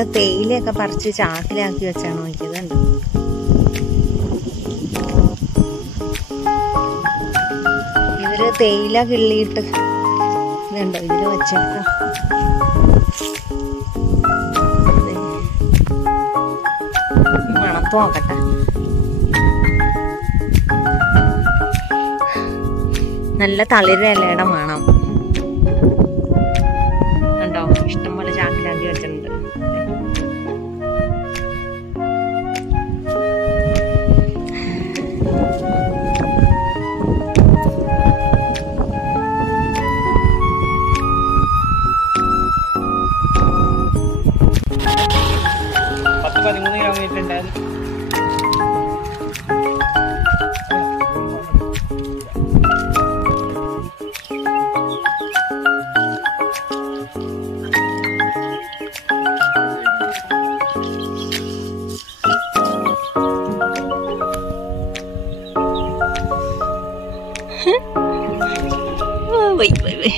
ഇവിടെ തേയിലയൊക്കെ പറിച്ച് ചാക്കിലാക്കി വെച്ചാണ് നോക്കിയതുണ്ട്. ഇവര് തേയില കിള്ളിയിട്ട് ഇതുണ്ടോ ഇതില് വെച്ചേക്കാം. മണത്ത് നോക്കട്ടെ. നല്ല തളിര ഇലയുടെ മണം ഉണ്ടോ. ഇഷ്ടംപോലെ ചാക്കിലാക്കി വെച്ചിട്ടുണ്ട്. പത്ത് 13 കിലോമീറ്റർ ഉണ്ടായിരുന്നു. Wait.